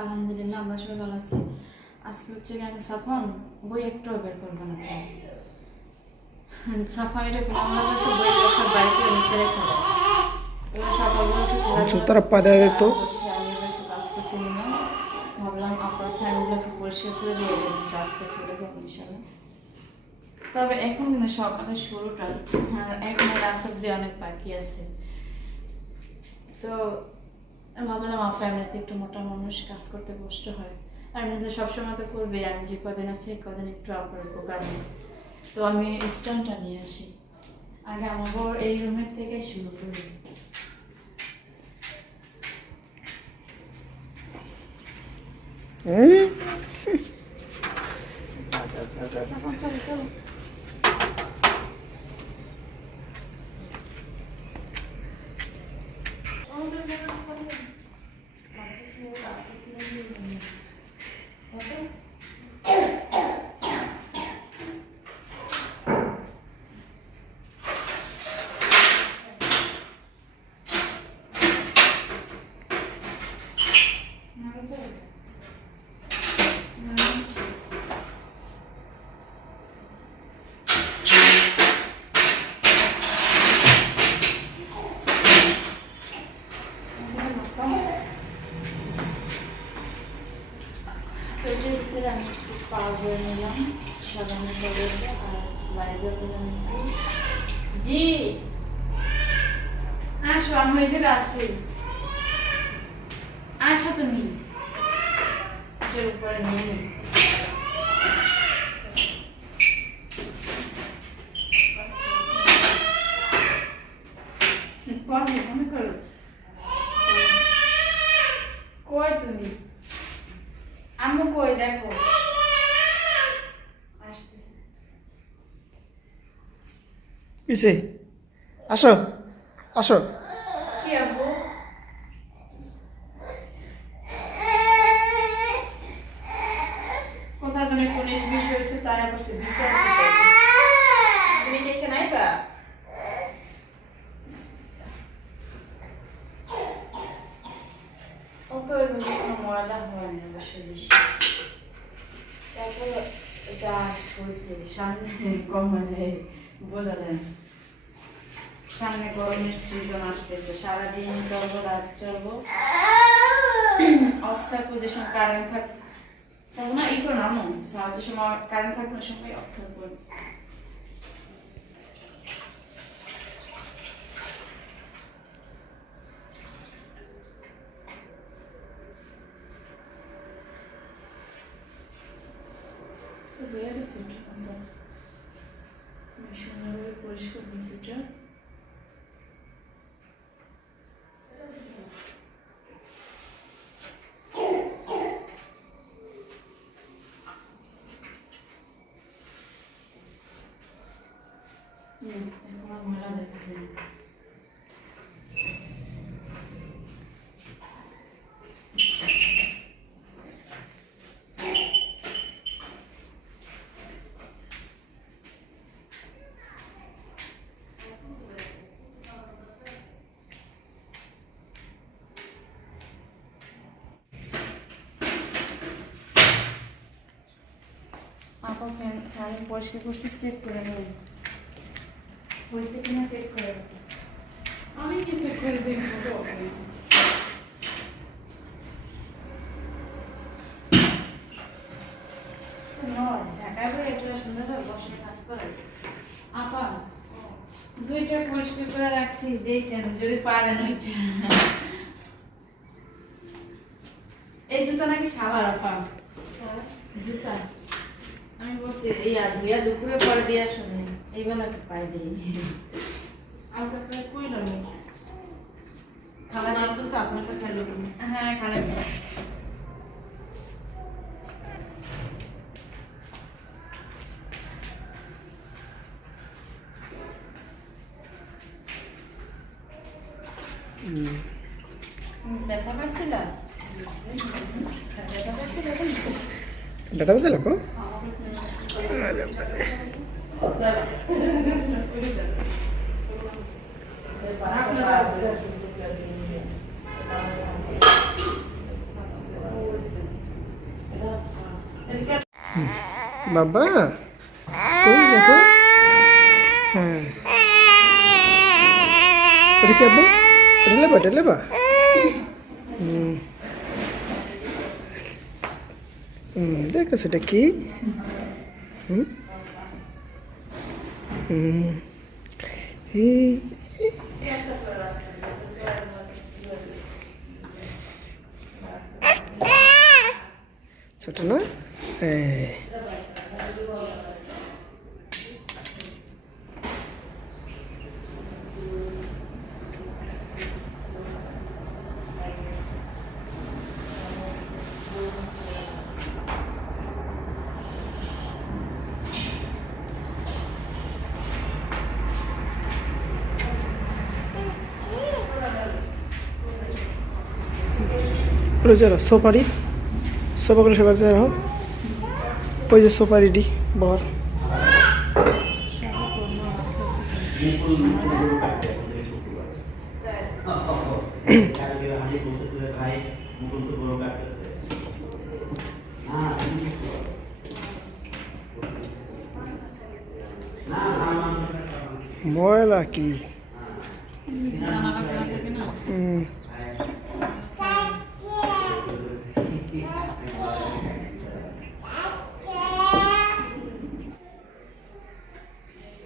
আলহামদুলিল্লাহ আমরা সবাই ভালো আছি। আজকে হচ্ছে আমি সাফন বই একটু বের করব না। সাফন এটা আমার কাছে বই সব বাড়িতে নিচে রেখে সকালবেলা একটু দিত ভাবলাম আপনার ফ্যানগুলোকে পরিষ্কার করে দিয়ে দেবেন আজকে চলে যাব ইনশাল্লাহ তবে এখন শুরুটা এখন রাত অব্দি অনেক বাকি আছে। তো ভাবলাম আপনার এমনিতে একটু মোটা মানুষ কাজ করতে কষ্ট হয়। আর এমনিতে সবসময় তো করবে আমি যে কদিন আছে কদিন একটু আপনার উপকার নেই তো আমি স্ট্যান্ডটা নিয়ে আসি। আগে আমাকে এই রুমের থেকে শুরু করি। চলো চলো চলো। তো পাউডার নিলাম জি। আসো আমি ওই জায়গায় আছি আসো তুমি। এটার উপরে নিয়ে নিই কই তুমি? আম্মু কই দেখো। আসতেছে। আসো আসো কি আব্বু কোথায় জানি পুলিশ বিষ হয়েছে তাই আবার সে বিচার করতেছে। তুমি কি এখানে আইবা অত ওইভাবে কোনো ময়লা হয় না অবশ্য বেশি তারপর যা হয়েছে সামনে কম মানে বোঝা যায় না সামনে গরমের সিজন আসতেছে সারাদিন চলবো রাত চলবো অফ থাকব যে সময় কারেন্ট থাক না ই করো না আমন যে সময় কারেন্ট থাকব সময় অফ তো হয়ে গেছে এটা আচ্ছা তুমি সুন্দরভাবে পরিষ্কার দিয়েছি এটা হুম, এখন আর ময়লা দেখতেছি না। আপা ফ্যান ফ্যান পরিষ্কার করছি চেক করে নিন হয়েছে কিনা চেক করে। আমি কি চেক করে দেখব? ঢাকায় বলে এটা সুন্দরভাবে বসে কাজ করে। আপা, দুইটা পরিষ্কার করে রাখছি দেখেন যদি পারেন ওইটা। এই জুতা নাকি খাবার আপা। এই আর ধুইয়া দুপুরে পরে দিয়ে আসুন এই বেলা পাই দিই। আর কাছে কই না খাবার খাবার তো আপনার কাছে আলো হ্যাঁ ব্যথা পাইছিল? ব্যথা পাইছিল Alam ba na. Baba. Apa? Ada apa? হুম দেখো সেটা কি? হুম? হুম। ছোট না এই। ওই যে সোপারি। সোপাগুলো সব এক জায়গায় রাখো। ওই যে সোপারিটি বর। ময়লা কি? হুম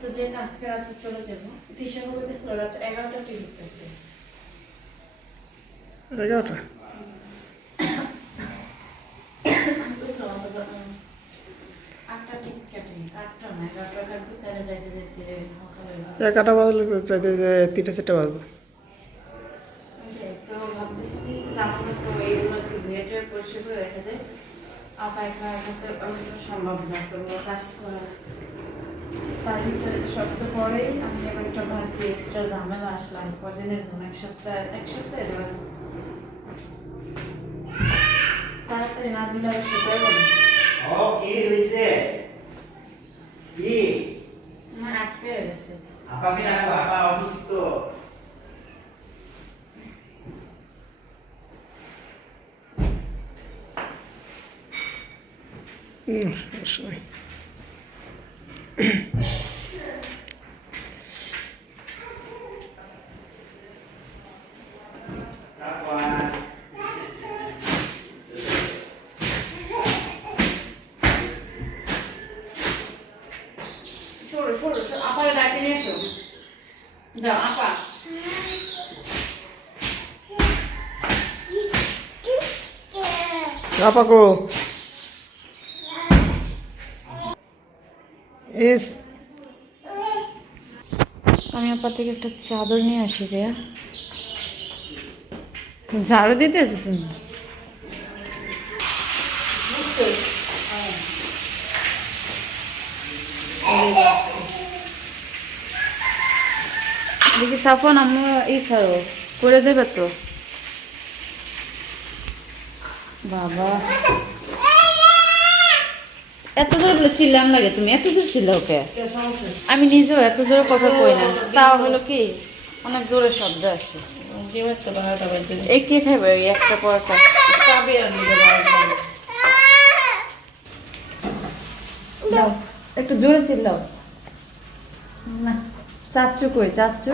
তো যে আজকে রাতে চলে যাব। তিশা বলতেছিল রাত এগারোটা টিকিট কাটতে এগারোটা? বাজলে তো চাইতে যে তিনটে চারটে বাজবে। তো ভাবতেছি যে জামাটা তো এইগুলো ধুয়ে টুয়ে পরিষ্কার করে রেখে যায়। তো তো সম্ভব না তো কাজ করা। তার ভিতরে সব তো পরেই আমি আবার একটা বাকি এক্সট্রা ঝামেলা আসলাম। কদিনের জন্য? এক সপ্তাহ এক সপ্তাহে তাড়াতাড়ি না দিলে আর শুকায় বলে ও কি হয়েছে? কি? না আটকে গেছে আপাকে ডাকো আপা অসুস্থ। হুম সমস্যা নেই ডাকো আর সরো সরো সরো আপারে ডাকে নিয়ে এসো যাও আপা আপাকো ইস আমি আপা থেকে একটা চাদর নিয়ে আসি যে ঝাড়ু দিতেছো তুমি? দেখি সাফন আমরা এই ছাড়ো করে যাবে তো? বাবা। এত জোর চিল্লান লাগে তুমি এত জোর চিল্লাও কে? আমি নিজেও এত জোরে কথা কই না। তাও হলো কি অনেক জোরে শব্দ আসে। এই কে খাবে ওই একটা পরোটা। একটু জোরে চিল্লাও। না। চাচ্চু কই? চাচ্চু?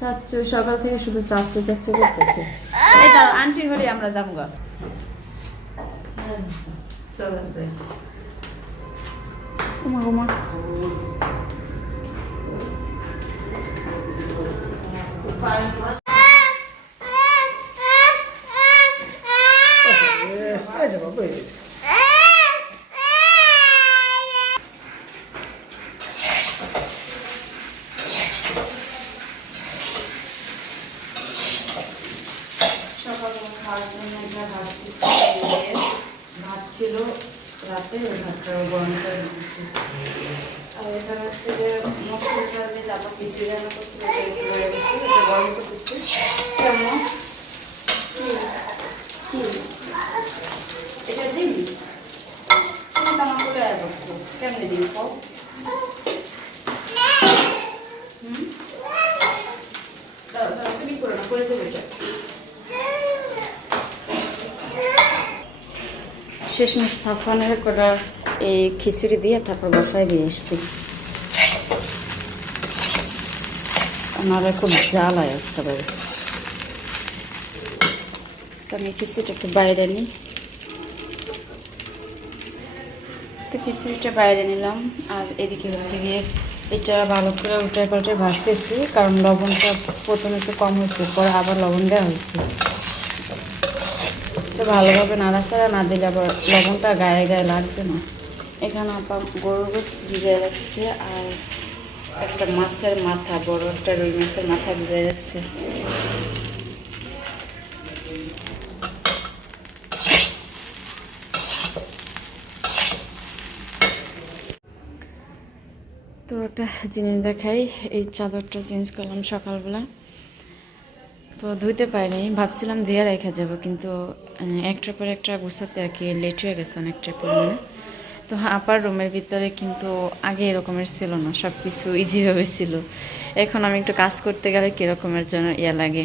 চাচ্চু সকাল থেকে শুধু চাচ্চু চাচ্চু করতেছে। এই তার আন্টি হলে আমরা যাব গা উমা এই যে বাবা এই যে সকাল খাওয়ার জন্য একটা ভাত দিচ্ছি ভাত ছিল রাতে ভাতটা গরম করে দিচ্ছি আর এটা হচ্ছে যে মশলাটা যে যাব কিছু রান্না করছি ওটা একটু রয়ে গেছে এটা গরম করে দিচ্ছি কেমন? কি? কি? এটা তো আমার বলে আর করছ কেমনে দিবি কও হুম? তুমি করো না, করে এটা। শেষমেশ সাফানের কটা এই খিচুড়ি দিয়ে তারপর বসায় দিয়ে এসছি ওনারা খুব জ্বালায় একেবারে। তো আমি খিচুড়িটা একটু বাইরে নিই। তো খিচুড়িটা বাইরে নিলাম, আর এদিকে হচ্ছে গিয়ে এটা ভালো করে উল্টে পাল্টে ভাজতেছি, কারণ লবণটা প্রথমে একটু কম হয়েছে, পরে আবার লবণ দেওয়া হয়েছে। ভালোভাবে নাড়াচাড়া না দিলে আবার লবণটা গায়ে গায়ে লাগবে না। এখানে আপা গরুর গোস ভিজিয়ে রাখছে আর একটা মাছের মাথা, বড় একটা রুই মাছের মাথা ভিজিয়ে রাখছে। তো একটা জিনিস দেখাই, এই চাদরটা চেঞ্জ করলাম সকালবেলা। তো ধুইতে পারিনি। ভাবছিলাম ধুয়ে রেখে যাব, কিন্তু একটার পর একটা গুছাতে আর কি লেট হয়ে গেছে অনেকটা পরিমাণে। তো আপার রুমের ভিতরে কিন্তু আগে এরকমের ছিল না সব কিছু ইজিভাবে ছিল। এখন আমি একটু কাজ করতে গেলে কীরকমের জন্য ইয়া লাগে।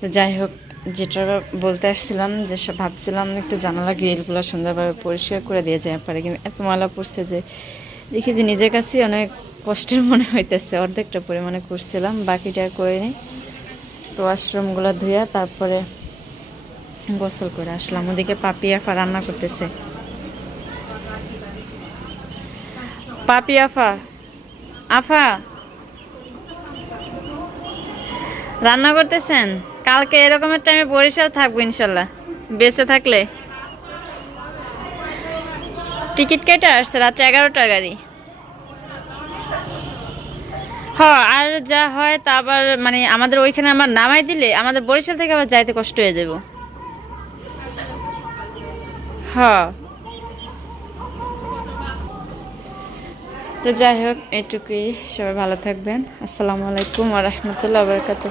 তো যাই হোক, যেটা বলতে আসছিলাম, যে সব ভাবছিলাম একটু জানালা গ্রিলগুলো সুন্দরভাবে পরিষ্কার করে দিয়ে যায় পারে, কিন্তু এত ময়লা পড়ছে যে, দেখি যে নিজের কাছেই অনেক কষ্টের মনে হইতেছে, অর্ধেকটা পরিমাণে করছিলাম, বাকিটা করে নিই তো ওয়াশরুমগুলো ধুয়ে তারপরে গোসল করে আসলাম। ওদিকে পাপি আফা রান্না করতেছে। পাপি আফা আফা। রান্না করতেছেন? কালকে এরকমের টাইমে বরিশাল থাকব ইনশাল্লাহ। বেঁচে থাকলে। টিকিট কেটে আসছে, রাত্রে এগারোটা গাড়ি। হ, আর যা হয় তা আবার মানে আমাদের ওইখানে আমার নামাই দিলে আমাদের বরিশাল থেকে আবার যাইতে কষ্ট হয়ে যাব হ। তো যাই হোক, এটুকুই। সবাই ভালো থাকবেন। আসসালামু আলাইকুম রহমতুল্লাহ বরকাত